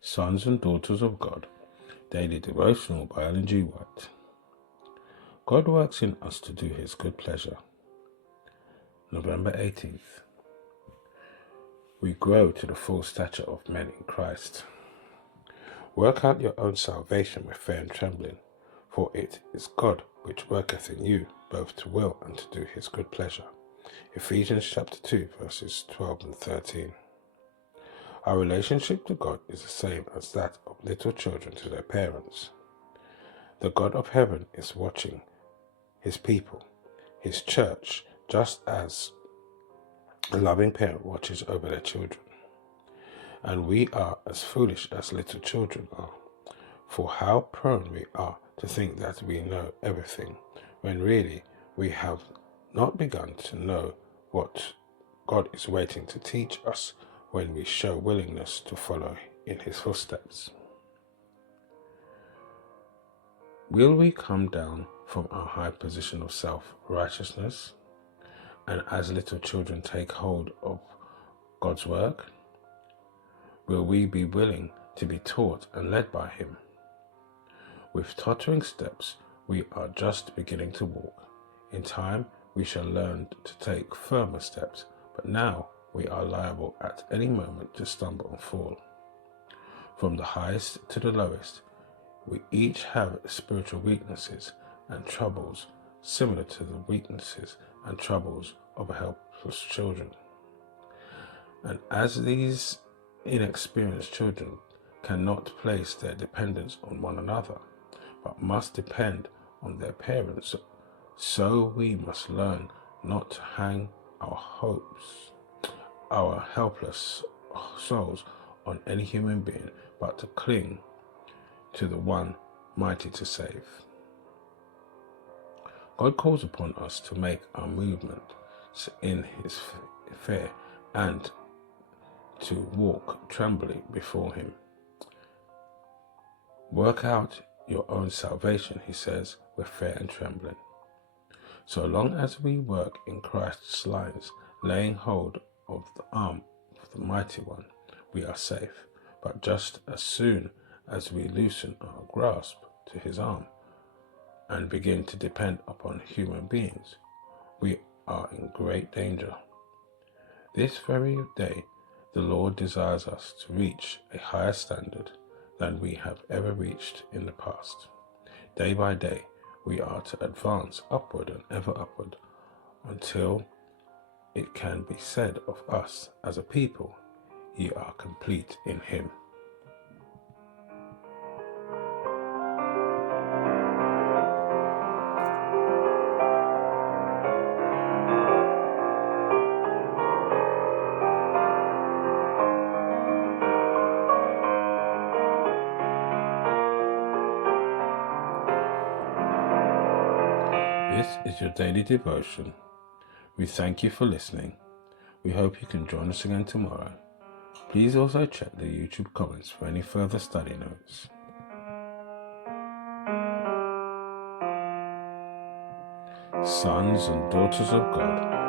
Sons and Daughters of God, Daily Devotional by Ellen G. White. God works in us to do His good pleasure. November 18th. We grow to the full stature of men in Christ. Work out your own salvation with fear and trembling, for it is God which worketh in you, both to will and to do His good pleasure. Ephesians chapter 2, verses 12 and 13. Our relationship to God is the same as that of little children to their parents. The God of heaven is watching His people, His church, just as a loving parent watches over their children. And we are as foolish as little children are, for how prone we are to think that we know everything, when really we have not begun to know what God is waiting to teach us when we show willingness to follow in His footsteps. Will we come down from our high position of self-righteousness and as little children take hold of God's work? Will we be willing to be taught and led by Him? With tottering steps, we are just beginning to walk. In time, we shall learn to take firmer steps, but now we are liable at any moment to stumble and fall. From the highest to the lowest, we each have spiritual weaknesses and troubles similar to the weaknesses and troubles of helpless children. And as these inexperienced children cannot place their dependence on one another, but must depend on their parents, so we must learn not to hang our hopes, our helpless souls, on any human being, but to cling to the one mighty to save. God calls upon us to make our movement in His fear and to walk trembling before Him. Work out your own salvation, He says, with fear and trembling. So long as we work in Christ's lines, laying hold of the arm of the Mighty One, we are safe. But just as soon as we loosen our grasp to His arm and begin to depend upon human beings, we are in great danger. This very day, the Lord desires us to reach a higher standard than we have ever reached in the past. Day by day, we are to advance upward and ever upward until it can be said of us as a people, ye are complete in Him. This is your daily devotion. We thank you for listening. We hope you can join us again tomorrow. Please also check the YouTube comments for any further study notes. Sons and Daughters of God,